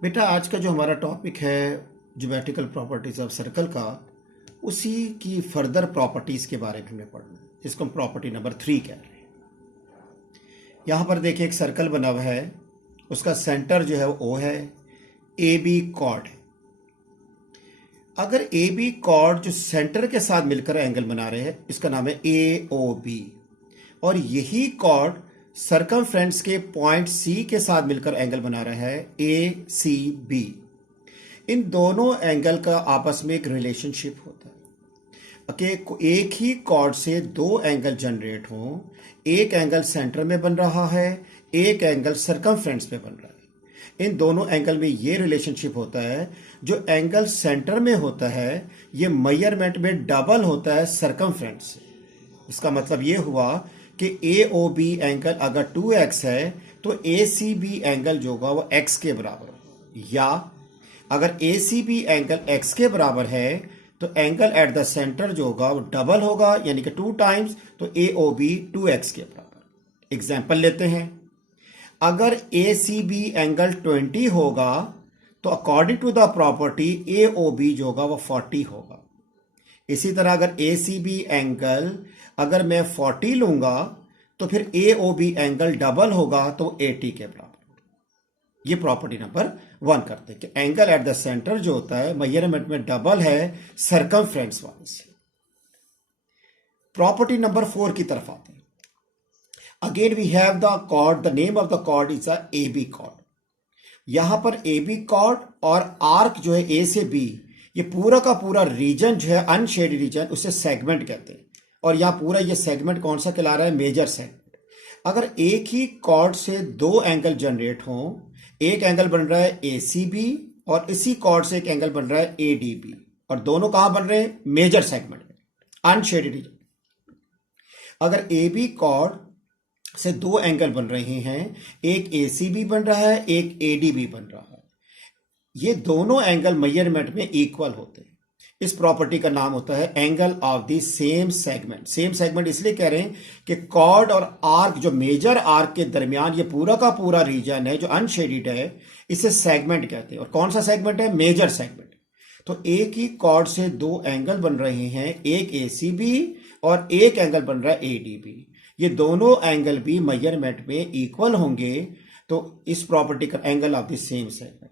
बेटा आज का जो हमारा टॉपिक है ज्योमेट्रिकल प्रॉपर्टीज ऑफ सर्कल का, उसी की फर्दर प्रॉपर्टीज के बारे में हमने पढ़ना है। इसको हम प्रॉपर्टी नंबर 3 कह रहे हैं। यहाँ पर देखिए एक सर्कल बना हुआ है, उसका सेंटर जो है वो O है, ए बी कॉर्ड है। अगर ए बी कॉर्ड जो सेंटर के साथ मिलकर एंगल बना रहे हैं, इसका नाम है ए ओ बी, और यही कॉर्ड सर्कमफ्रेंस के पॉइंट सी के साथ मिलकर एंगल बना रहा है ए सी बी। इन दोनों एंगल का आपस में एक रिलेशनशिप होता है। एक ही कॉर्ड से दो एंगल जनरेट हो, एक एंगल सेंटर में बन रहा है, एक एंगल सर्कमफ्रेंस में बन रहा है। इन दोनों एंगल में ये रिलेशनशिप होता है, जो एंगल सेंटर में होता है ये मेजरमेंट में डबल होता है सर्कमफ्रेंस से। इसका मतलब ये हुआ कि ए ओ बी एंगल अगर 2x है तो ए सी बी एंगल जो होगा वो x के बराबर होगा, या अगर ए सी बी एंगल x के बराबर है तो एंगल एट द सेंटर जो होगा वो डबल होगा, यानी कि 2 टाइम्स, तो ए ओ बी 2x के बराबर। एग्जाम्पल लेते हैं, अगर ए सी बी एंगल 20 होगा तो according to the property A O B जो होगा वो 40 होगा। इसी तरह अगर ए सी बी एंगल अगर मैं 40 लूंगा तो फिर ए ओ बी एंगल डबल होगा तो 80 के बराबर। ये प्रॉपर्टी नंबर 1 करते हैं कि एंगल एट द सेंटर जो होता है मेजरमेंट में डबल है सर्कमफ्रेंस वाले से। प्रॉपर्टी नंबर 4 की तरफ आते हैं। Again we have the chord, the name of the chord is a A B chord. यहां पर ए बी कॉर्ड और आर्क जो है ए से बी, ये पूरा का पूरा रीजन जो है अनशेडेड रीजन, उसे सेगमेंट कहते हैं। और यहां पूरा ये सेगमेंट कौन सा कहला रहा है? Major segment. अगर एक ही कॉर्ड से दो एंगल जनरेट हो, एक एंगल बन रहा है ए सी बी और इसी कॉर्ड से एक एंगल बन रहा है ए डी बी, और दोनों कहां बन रहे हैं? मेजर सेगमेंट में, अनशेडेड रीजन। अगर ए बी कॉर्ड से दो एंगल बन रहे हैं, एक ए सी बी बन रहा है, एक ए डी बी बन रहा है, ये दोनों एंगल मेजरमेंट में इक्वल होते हैं। इस प्रॉपर्टी का नाम होता है angle of the same segment. Same segment इसलिए कह रहे हैं कि कॉर्ड और आर्क, जो मेजर आर्क के दरमियान ये पूरा का पूरा रीजन है जो अनशेडेड है, इसे सेगमेंट कहते हैं। और कौन सा सेगमेंट है? Major segment. तो एक ही कॉर्ड से दो एंगल बन रहे हैं, एक ए सी बी और एक एंगल बन रहा है ए डी बी। ये दोनों एंगल भी मेजरमेंट में इक्वल होंगे, तो इस प्रॉपर्टी का angle of the same segment.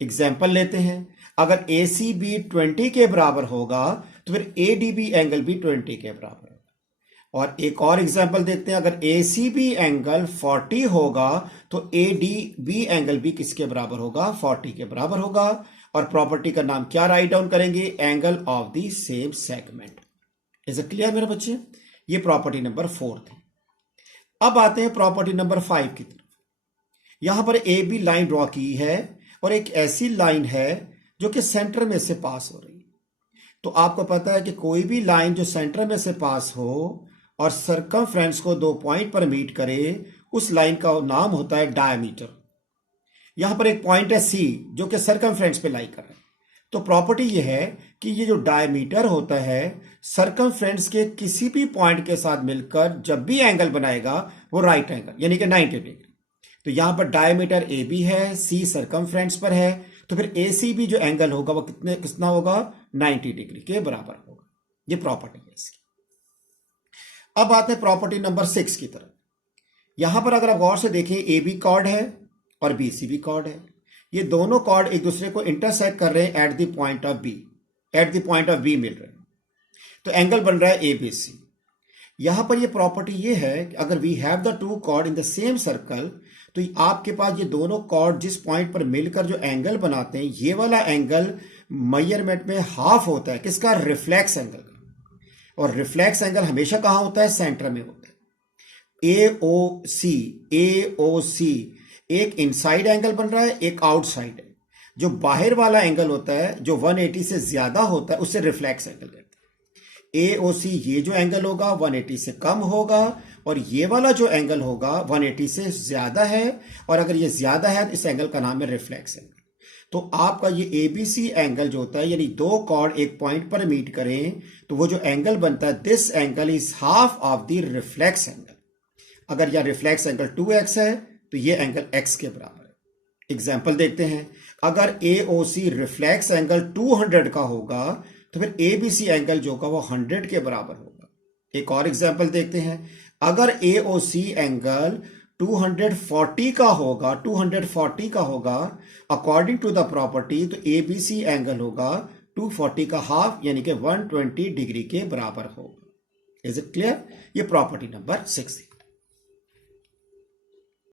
Example लेते हैं, अगर ए सी बी 20 के बराबर होगा तो फिर ए डी बी एंगल भी 20 के बराबर होगा। और एक और एग्जाम्पल देखते हैं, अगर ए सी बी एंगल 40 होगा तो ए डी बी एंगल भी किसके बराबर होगा? 40 के बराबर होगा। और प्रॉपर्टी का नाम क्या राइट डाउन करेंगे? Angle of the same segment. Is it clear मेरे बच्चे? ये प्रॉपर्टी नंबर 4 थी। अब आते हैं प्रॉपर्टी नंबर 5 की तरफ। यहां पर ए बी लाइन ड्रॉ की है और एक ऐसी लाइन है जो कि सेंटर में से पास हो रही है। तो आपको पता है कि कोई भी लाइन जो सेंटर में से पास हो और सर्कमफ्रेंस को दो पॉइंट पर मीट करे, उस लाइन का नाम होता है डायमीटर। यहां पर एक पॉइंट है सी जो कि सर्कमफ्रेंस पे लाई कर रहा है। तो प्रॉपर्टी यह है कि ये जो डायमीटर होता है सर्कमफ्रेंस के किसी भी पॉइंट के साथ मिलकर जब भी एंगल बनाएगा वो राइट एंगल, यानी कि 90 डिग्री। तो यहां पर डायमीटर ए बी है, सी सर्कमफ्रेंस पर है, तो फिर ए सी बी जो एंगल होगा वो कितना होगा? 90 डिग्री के बराबर होगा। ये प्रॉपर्टी है इसकी। अब आते हैं प्रॉपर्टी नंबर 6 की तरफ। यहां पर अगर आप गौर से देखें, ए बी कॉर्ड है और बी सी बी कॉर्ड है। ये दोनों कॉर्ड एक दूसरे को इंटरसेक्ट कर रहे हैं at the point of B, at the point of B मिल रहे हैं, तो एंगल बन रहा है ए बी सी। यहां पर ये प्रॉपर्टी ये है कि अगर we have the two chord in the same circle, तो आपके पास ये दोनों कॉर्ड जिस पॉइंट पर मिलकर जो एंगल बनाते हैं, ये वाला एंगल मेजरमेंट में हाफ होता है किसका? रिफ्लेक्स एंगल का। और रिफ्लेक्स एंगल हमेशा कहां होता है? सेंटर में होता है। ए ओ सी एक इनसाइड एंगल बन रहा है, एक आउटसाइड है। जो बाहर वाला एंगल होता है जो 180 से ज्यादा होता है उसे रिफ्लेक्स एंगल कहते हैं। ए ओ सी ये जो एंगल होगा 180 से कम होगा, और ये वाला जो एंगल होगा 180 से ज्यादा है, और अगर ये ज्यादा है तो इस एंगल का नाम है रिफ्लेक्स एंगल। तो आपका ये ए बी सी एंगल जो होता है, यानी दो कॉर्ड एक पॉइंट पर मीट करें तो वो जो एंगल बनता है, this angle is half of the reflex angle. अगर यह रिफ्लेक्स एंगल 2x है तो ये एंगल x के बराबर है। एग्जाम्पल देखते हैं, अगर AOC रिफ्लेक्स एंगल 200 का होगा तो फिर ABC एंगल जो होगा वो 100 के बराबर होगा। एक और एग्जाम्पल देखते हैं, अगर AOC एंगल 240 का होगा अकॉर्डिंग टू द प्रॉपर्टी, तो ABC एंगल होगा 240 का हाफ यानी कि 120 डिग्री के बराबर होगा। Is it clear? ये प्रॉपर्टी नंबर 6 है।